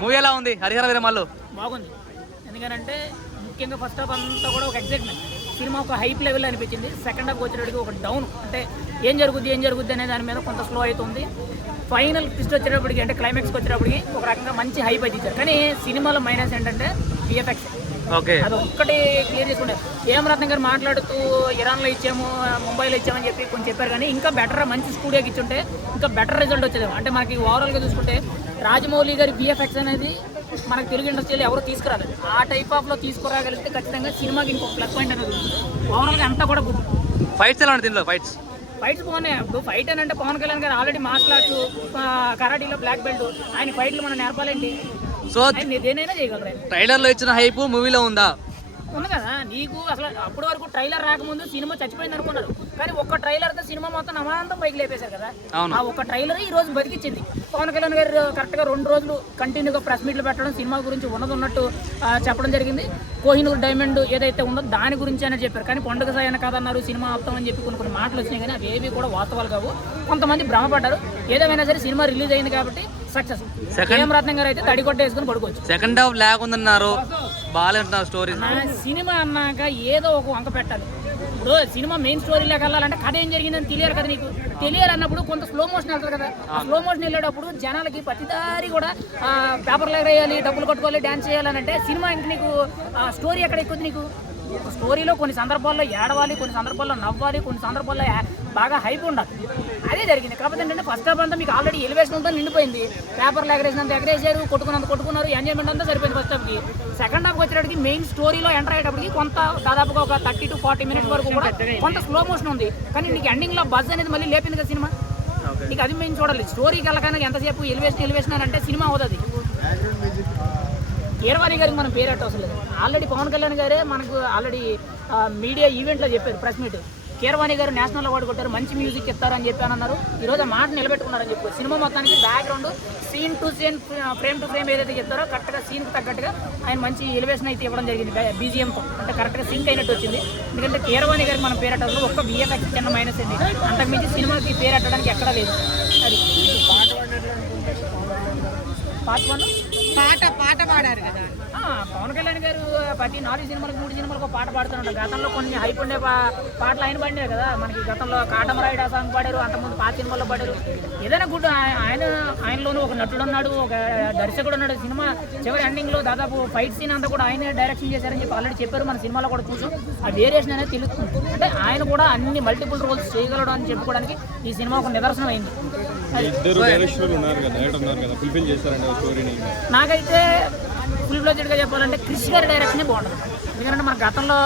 Movie ఎలా ఉంది? హరిహర వీరమల్లు. బాగుంది. ఎందుకంటే ముఖ్యంగా ఫస్ట్ హాఫ్ అంతా కూడా ఒక ఎగ్జైట్మెంట్ సినిమా ఒక హైప్ లెవెల్ అనిపించింది. సెకండ్ హాఫ్ వచ్చేటప్పటికి ఒక డౌన్ అంటే ఏం జరుగుద్ది ఏం జరుగుద్ది అనే దాని మీద కొంత స్లో అవుతుంది. ఫైనల్ ట్విస్ట్ వచ్చేటప్పటికి అంటే క్లైమాక్స్కి వచ్చేటప్పటికి ఒక రకంగా మంచి హైప్ అయితే ఇచ్చారు. కానీ సినిమాలో మైనస్ ఏంటంటే విఎఫ్ఎక్స్ అది ఒక్కటి క్లియర్ చేసుకుంటారు ఏం రత్నం గారు మాట్లాడుతూ ఇరాన్లో ఇచ్చాము ముంబైలో ఇచ్చామని చెప్పి కొంచెం చెప్పారు కానీ ఇంకా బెటర్ మంచి స్టూడియోకి ఇచ్చుంటే ఇంకా బెటర్ రిజల్ట్ వచ్చేది అంటే మనకి ఓవరాల్గా చూసుకుంటే రాజమౌళి గారి విఎఫ్ఎక్స్ అనేది మనకి తెలుగు ఇండస్ట్రీలో ఎవరు తీసుకురాలేదు. ఆ టైప్ ఆఫ్లో తీసుకురాగలిగితే ఖచ్చితంగా సినిమాకి ఇంకొక ప్లస్ పాయింట్ అనేది ఓవరాల్గా అంతా కూడా గుడ్ ఫైట్స్ ఎలా ఉంది దీనిలో? ఫైట్స్ ఫైట్స్ బాగున్నాయి. ఇప్పుడు ఫైట్ అని అంటే Pawan Kalyan garu already martial arts కరాటీలో black belt ఆయన ఫైట్లు మనం నేర్పాలేంటి సో ఆయన ట్రైలర్లో ఇచ్చిన హైప్ మూవీలో ఉందా? ఉంది కదా. నీకు అసలు అప్పటి వరకు ట్రైలర్ రాకముందు సినిమా చచ్చిపోయింది అనుకున్నారు. కానీ ఒక్క ట్రైలర్తో సినిమా మొత్తం అమాంతం పైకి లేపేశారు కదా. ఆ ఒక్క ట్రైలర్ ఈ రోజు బతికిచ్చింది. పవన్ కళ్యాణ్ గారు కరెక్ట్గా రెండు రోజులు కంటిన్యూగా ప్రెస్ మీట్లు పెట్టడం సినిమా గురించి ఉన్నది ఉన్నట్టు చెప్పడం జరిగింది. కోహినూర్ డైమండ్ ఏదైతే ఉందో దాని గురించి అని చెప్పారు. కానీ పండుగ సాయన కాదన్నారు సినిమా ఆపుతాం అని చెప్పి కొన్ని కొన్ని మాటలు వచ్చినాయి. కానీ అవి ఏవి కూడా వాస్తవాలు కావు. కొంతమంది భ్రమపడ్డారు. ఏదేమైనా సరే సినిమా రిలీజ్ అయింది కాబట్టి సక్సెస్. Second- ఏం రత్నం గారు అయితే వేసుకుని పడుకోవచ్చు. సెకండ్ హాఫ్ ల్యాగ్ ఉందన్నారు బాగాలేంటున్నారు స్టోరీస్ నా సినిమా అన్నాక ఏదో ఒక వంక పెట్టాలి. ఇప్పుడు సినిమా మెయిన్ స్టోరీలోకి వెళ్ళాలంటే కథ ఏం జరిగిందని తెలియాలి కదా నీకు? తెలియాలన్నప్పుడు కొంత స్లో మోషన్ వెళ్తుంది కదా. స్లో మోషన్ వెళ్ళేటప్పుడు జనాలకి ప్రతిదారి కూడా పేపర్ వేయాలి డబ్బులు కొట్టుకోవాలి డ్యాన్స్ చేయాలని అంటే సినిమా ఇంక నీకు స్టోరీ ఎక్కడ ఎక్కువ నీకు? స్టోరీలో కొన్ని సందర్భాల్లో ఏడవాలి కొన్ని సందర్భాల్లో నవ్వాలి కొన్ని సందర్భాల్లో బాగా హైప్ ఉండాలి. అదే జరిగింది. కాకపోతే ఏంటంటే ఫస్ట్ హాఫ్ అంతా మీకు ఆల్రెడీ ఎలివేషన్ అంతా నిండిపోయింది. పేపర్లు ఎగరేసినంత ఎగరేసారు కొట్టుకున్నంత కొట్టుకున్నారు ఎంజాయ్మెంట్ అంతా సరిపోయింది ఫస్ట్ హాఫ్కి సెకండ్ హాఫ్ వచ్చేటప్పటికి మెయిన్ స్టోరీలో ఎంటర్ అయ్యేటప్పటికి కొంత దాదాపుగా ఒక థర్టీ టు ఫార్టీ మినిట్స్ వరకు కూడా కొంత స్లో మోషన్ ఉంది. కానీ నీకు ఎండింగ్లో బజ్ అనేది మళ్ళీ లేపింది కదా సినిమా? నీకు అది మెయిన్ చూడాలి. స్టోరీకి వెళ్ళగానే ఎంతసేపు ఎలివేషన్ ఎలివేషన్ అని అంటే సినిమా అవుతుంది. వీరవాణి గారికి మనం పేరు అవసరం లేదు. ఆల్రెడీ పవన్ కళ్యాణ్ గారే మనకు ఆల్రెడీ మీడియా ఈవెంట్లో చెప్పారు ప్రెస్ మీట్. కీరవాణి గారు నేషనల్ అవార్డు కొట్టారు మంచి మ్యూజిక్ ఇస్తారని చెప్పి అని అన్నారు. ఈ ఆ మాట నిలబెట్టుకున్నారని చెప్పి సినిమా మొత్తానికి background scene to scene frame to frame ఏదైతే చెప్తారో కరెక్ట్గా సీన్కి తగ్గట్టుగా ఆయన మంచి ఎలివేషన్ అయితే ఇవ్వడం జరిగింది. బీజిఎంతో అంటే కరెక్ట్గా సింక్ అయినట్టు వచ్చింది. ఎందుకంటే కీరవాణి గారికి మనం పేరట్టడంలో ఒక్క విఎఫ్ఎక్స్ చిన్న మైనస్ అండి అంతకుమించి సినిమాకి పేరట్టడానికి ఎక్కడా లేదు. అది పాట పాట పాడారు కదా. పవన్ కళ్యాణ్ గారు ప్రతి నాలుగు సినిమాలకు మూడు సినిమాలకు పాట పాడుతున్నాడు. గతంలో కొన్ని హైప్ ఉండే పాటలు ఆయన పాడినారు కదా. మనకి గతంలో కాటమరాయుడు సాంగ్ పాడారు అంతకుముందు పాత సినిమాల్లో పాడారు. ఏదైనా గుడ్ ఆయ- ఆయన ఆయనలోనూ ఒక నటుడు ఉన్నాడు ఒక దర్శకుడు ఉన్నాడు. సినిమా చివరి ఎండింగ్లో దాదాపు ఫైట్ సీన్ అంతా కూడా ఆయనే డైరెక్షన్ చేశారని చెప్పి ఆల్రెడీ చెప్పారు. మన సినిమాలో కూడా చూసాం. ఆ వేరియేషన్ అనేది తెలుస్తుంది. అంటే ఆయన కూడా అన్ని మల్టిపుల్ రోల్స్ చేయగలడు అని చెప్పుకోవడానికి ఈ సినిమా ఒక నిదర్శనం అయింది. అది ఇద్దరు డైరెక్టర్లు ఉన్నారు కదా డైరెక్టర్ ఉన్నారు కదా ఫుల్ఫిల్ చేస్తారండి ఆ స్టోరీని నాకైతే ఫుల్గా చెప్పాలంటే క్రిష్ గారి డైరెక్షనే బాగుంటుంది. ఎందుకంటే మన గతంలో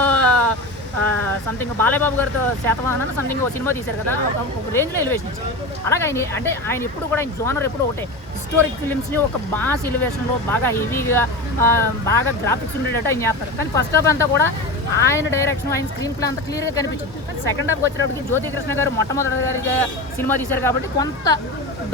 సంథింగ్ బాలయ్యబాబు గారితో శాతవాహన సంథింగ్ ఒక సినిమా తీశారు కదా ఒక రేంజ్లో ఎలివేషన్ ఇచ్చారు. అలాగే ఆయన అంటే ఆయన ఎప్పుడు కూడా ఆయన జోనర్ ఎప్పుడు ఒకటే. హిస్టారిక్ ఫిలిమ్స్ని ఒక బాస్ ఎలివేషన్లో బాగా హెవీగా బాగా గ్రాఫిక్స్ ఉండేటట్టు ఆయన చేస్తారు. కానీ ఫస్ట్ హాఫ్ అంతా కూడా ఆయన డైరెక్షన్ ఆయన స్క్రీన్ ప్లే అంతా క్లియర్గా కనిపించింది. కానీ సెకండ్ హాఫ్ వచ్చేటప్పటికి జ్యోతి కృష్ణ గారు గారిగా సినిమా తీశారు కాబట్టి కొంత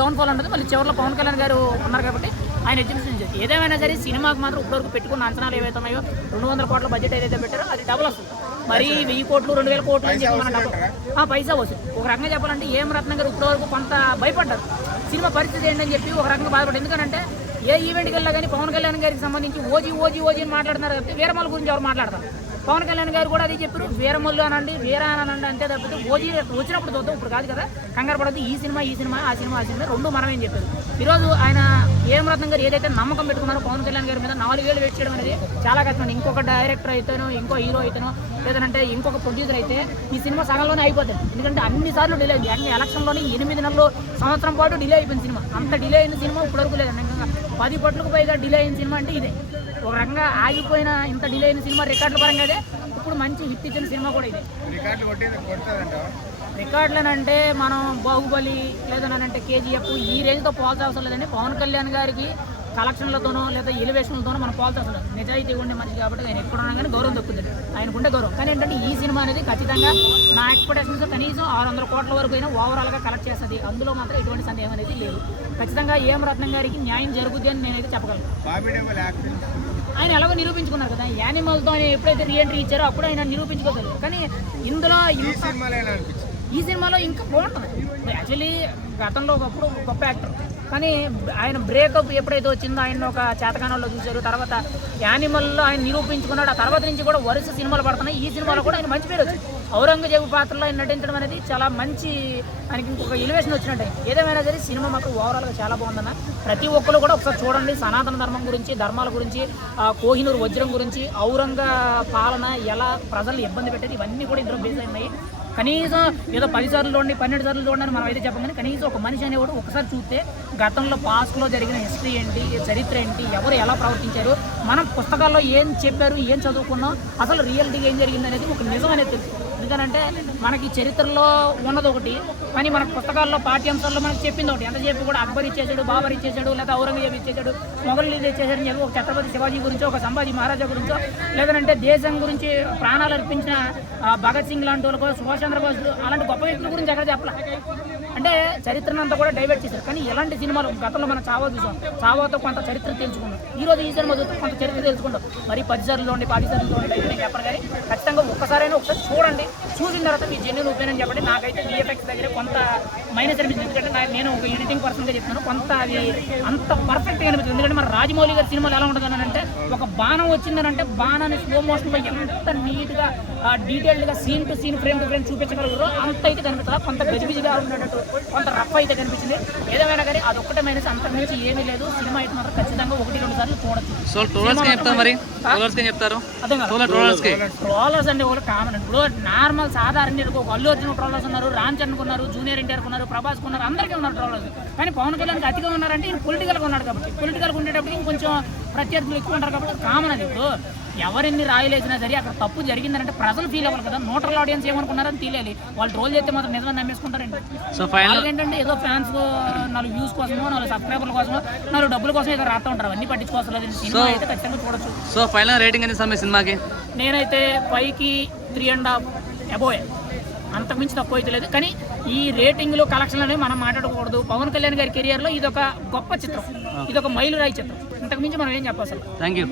డౌన్ఫాల్ ఉంటుంది మళ్ళీ చివరిలో పవన్ కళ్యాణ్ గారు ఉన్నారు కాబట్టి ఆయన ఎగ్జిబిషన్ చేసి. ఏదేమైనా సరే సినిమాకి మాత్రం ఇప్పటివరకు పెట్టుకున్న అంచనాలు ఏవైతే ఉన్నాయో రెండు వందల కోట్ల బడ్జెట్ ఏదైతే పెట్టారో అది డబుల్ వస్తుంది. మరి వెయ్యి కోట్లు రెండు వేల కోట్లు అని చెప్పి మన డబ్బు ఆ, పైసా వస్తుంది ఒక రకంగా చెప్పాలంటే ఏం రత్నం గారు ఇప్పటివరకు కొంత భయపడ్డారు. సినిమా పరిస్థితి ఏంటని చెప్పి ఒక రకంగా బాధపడ్డారు. ఎందుకంటే ఏ ఈవెంట్కి వెళ్ళినా కానీ పవన్ కళ్యాణ్ గారికి సంబంధించి ఓజీ ఓజీ ఓజీ అని మాట్లాడుతున్నారు తప్పితే వీరమల గురించి ఎవరు మాట్లాడతారు? పవన్ కళ్యాణ్ గారు కూడా అది చెప్పారు. వీరమల్లు అనండి వీర అనండి అంతే తప్పితే ఓజీ వచ్చినప్పుడు చూద్దాం. ఇప్పుడు కాదు కదా. కంగారు పడద్దు. ఈ సినిమా ఈ సినిమా ఆ సినిమా ఆ సినిమా రెండు మనమేం చెప్పారు. ఈరోజు ఆయన ఏమరత్నం గారు ఏదైతే నమ్మకం పెట్టుకున్నారో పవన్ కళ్యాణ్ గారి మీద నాలుగు వేలు వెయిట్ చేయడం అనేది చాలా కష్టం. ఇంకొక డైరెక్టర్ అయితేనో ఇంకో హీరో అయితేనో లేదంటే ఇంకొక ప్రొడ్యూసర్ అయితే ఈ సినిమా సగంలోనే అయిపోతుంది ఎందుకంటే అన్ని సార్లు డిలే అయింది. అన్ని ఎలక్షన్లోని ఎనిమిది నెలలు సంవత్సరం పాటు డిలే అయిపోయింది సినిమా. అంత డిలే అయిన సినిమా ఇప్పటివరకు లేదండి ఇంకా పది పట్లకు పైగా డిలే అయిన సినిమా అంటే ఇదే. ఒక రకంగా ఆగిపోయిన ఇంత డిలే అయిన సినిమా రికార్డుల పరంగా అదే ఇప్పుడు మంచి హిట్ ఇచ్చిన సినిమా కూడా ఇదే. రికార్డులనంటే మనం బాహుబలి లేదనంటే కేజీఎఫ్ ఈ రేంజ్తో పోల్సిన అవసరం లేదండి. పవన్ కళ్యాణ్ గారికి కలెక్షన్లతోనో లేదా ఎలివేషన్లతోనో మనం పోల్సిన అవసరం లేదు. నిజాయితీ ఉండే మనిషి కాబట్టి ఆయన ఎక్కడున్నా కానీ గౌరవం దక్కుతుంది. ఆయనకుండే గౌరవం. కానీ ఏంటంటే ఈ సినిమా అనేది ఖచ్చితంగా నా ఎక్స్పెక్టేషన్స్ కనీసం ఆరు వందల కోట్ల వరకు అయినా ఓవరాల్గా కలెక్ట్ చేస్తుంది. అందులో మాత్రం ఎటువంటి సందేహం అనేది లేదు. ఖచ్చితంగా ఏం రత్నం గారికి న్యాయం జరుగుద్ది అని నేనైతే చెప్పగలను. ఆయన ఎలాగో నిరూపించుకున్నారు కదా యానిమల్తో ఆయన ఎప్పుడైతే రీఎంట్రీ ఇచ్చారో అప్పుడు ఆయన నిరూపించుకోగలరు. కానీ ఇందులో ఈ సినిమాలో ఇంకా బాగుంటుంది. యాక్చువల్లీ గతంలో ఒకప్పుడు గొప్ప యాక్టర్. కానీ ఆయన బ్రేకప్ ఎప్పుడైతే వచ్చిందో ఆయన ఒక చేతకానంలో చూశారు. తర్వాత యానిమల్లో ఆయన నిరూపించుకున్నాడు. ఆ తర్వాత నుంచి కూడా వరుస సినిమాలు పడుతున్నాయి. ఈ సినిమాలో కూడా ఆయన మంచి పేరు వచ్చింది. ఔరంగజేబు పాత్రలో ఆయన నటించడం అనేది చాలా మంచి ఆయనకి ఇంకొక ఎలివేషన్ వచ్చినట్టు. ఏదేమైనా సరే సినిమా మాకు ఓవరాల్గా చాలా బాగుందన్న. ప్రతి ఒక్కరు కూడా ఒకసారి చూడండి. సనాతన ధర్మం గురించి ధర్మాల గురించి కోహినూరు వజ్రం గురించి ఔరంగ పాలన ఎలా ప్రజల్ని ఇబ్బంది పెట్టేది ఇవన్నీ కూడా ఇందులో బేస్ అయినాయి కనీసం ఏదో పది సార్లు చూడండి పన్నెండు సార్లు చూడండి మనం అయితే చెప్పం కానీ కనీసం ఒక మనిషి అనేవాడు ఒకసారి చూస్తే గతంలో పాస్ట్లో జరిగిన హిస్టరీ ఏంటి చరిత్ర ఏంటి ఎవరు ఎలా ప్రవర్తించారు మనం పుస్తకాల్లో ఏం చెప్పారు ఏం చదువుకున్నాం అసలు రియాలిటీగా ఏం జరిగింది అనేది ఒక నిజం అనేది తెలుసు ఎందుకంటే మనకి చరిత్రలో ఉన్నది ఒకటి కానీ మన పుస్తకాల్లో పాఠ్యాంశాల్లో మనకి చెప్పింది ఒకటి. ఎంత చెప్పి కూడా అక్బర్ ఇచ్చేసాడు బాబర్ ఇచ్చేసాడు లేదా ఔరంగజేబు ఇచ్చేసాడు మొఘలు ఇది ఇచ్చేసాడు అని చెప్పి ఒక ఛత్రపతి శివాజీ గురించో ఒక సంభాజీ మహారాజా గురించో లేదంటే దేశం గురించి ప్రాణాలు అర్పించిన భగత్ సింగ్ లాంటి వాళ్ళకో సుభాష్ చంద్రబోస్ అలాంటి గొప్ప వ్యక్తుల గురించి ఎక్కడ చెప్పలే? అంటే చరిత్రను అంతా కూడా డైవర్ట్ చేశారు. కానీ ఎలాంటి సినిమాలు గతంలో మనం చావో చూసాం. చావోతో కొంత చరిత్ర తెలుసుకున్నాం. ఈ రోజు ఈ సినిమా చూస్తే కొంత చరిత్ర తెలుసుకుంటాం. మరి పది సార్లు చూడండి పది సార్లు చూడండి అయితే కానీ. ఖచ్చితంగా ఒక్కసారైనా ఒకసారి చూడండి. చూసిన తర్వాత మీ జెన్యున్ ఒపీనియన్ చెప్పండి. నాకైతే విఎఫ్ఎక్స్ దగ్గర కొంత మైనస్ అనిపించింది ఎందుకంటే నేను ఒక ఎడిటింగ్ పర్సన్గా చెప్తున్నాను. కొంత అది అంత పర్ఫెక్ట్గా అనిపిస్తుంది. ఎందుకంటే మన రాజమౌళి గారి సినిమాలు ఎలా ఉంటుంది అంటే ఒక బాణం వచ్చిందని అంటే బాణాన్ని స్లో మోషన్లో ఎంత నీట్గా డీటెయిల్డ్గా scene to scene frame to frame చూపించగలరు అంత అయితే కనిపిస్తుంది? కొంత గజిబిజిగా ఉండేటట్టు కొంత రఫ్ అయితే కనిపించింది. ఏదేమైనా కానీ అది ఒక్కటే మైనస్ అంత మించి ఏమీ లేదు. సినిమా అయితే మాత్రం ఖచ్చితంగా ఒకటి రెండు సార్లు చూడొచ్చు. సో ట్రోలర్స్ చెప్తారు మరి? ట్రోలర్స్ చెప్తారు? ట్రోలర్స్ ట్రోలర్స్ అంటే ఒకటి కామన్ ఇప్పుడు నార్మల్ సాధారణ ఒక అల్లు అర్జున్ ట్రోలర్స్ ఉన్నారు రామ్ చరణ్ ఉన్నారు జూనియర్ ఎన్టీఆర్ ఉన్నారు ప్రభాస్ ఉన్నారు అందరికీ ఉన్నారు ట్రోలర్స్. కానీ పవన్ కళ్యాణ్ అతిగా ఉన్నారంటే ఈయన పొలిటికల్గా ఉన్నాడు కాబట్టి. పొలిటికల్గా ఉండేటప్పుడు ఇంకొంచెం ప్రత్యర్థులు ఎక్కువ ఉంటారు కాబట్టి కామన్ అది ఇప్పుడు. ఎవరెన్ని రాయలేసినా సరే అక్కడ తప్పు జరిగిందంటే ప్రజలు ఫీల్ అవ్వాలి కదా. నోటల్ ఆడియన్స్ ఏమనుకున్నారని తెలియాలి. వాళ్ళు ట్రోల్ చేస్తే మాత్రం నిజమని నమ్మేసుకుంటారండి సో ఫైనల్ ఏంటంటే ఏదో ఫ్యాన్స్ నాలుగు వ్యూస్ కోసమో నాలుగు సబ్స్క్రైబర్ల కోసమో నాలుగు డబ్బుల కోసం ఏదో రాస్తూ ఉంటారు. అవన్నీ పట్టించుకోవాల్సిన సినిమా అయితే ఖచ్చితంగా చూడొచ్చు. సో ఫైనల్ రేటింగ్ ఇస్తాం మీ సినిమాకి? నేనైతే పైకి త్రీ అండ్ హాఫ్ అబోయ్ అంతకుమించి తక్కువ అయితే లేదు. కానీ ఈ రేటింగ్లు కలెక్షన్లు అనేవి మనం మాట్లాడకూడదు. పవన్ కళ్యాణ్ గారి కెరియర్లో ఇది ఒక గొప్ప చిత్రం. ఇది ఒక మైలురాయి చిత్రం. ఇంతకుమించి మనం ఏం చెప్పాలి థ్యాంక్ యూ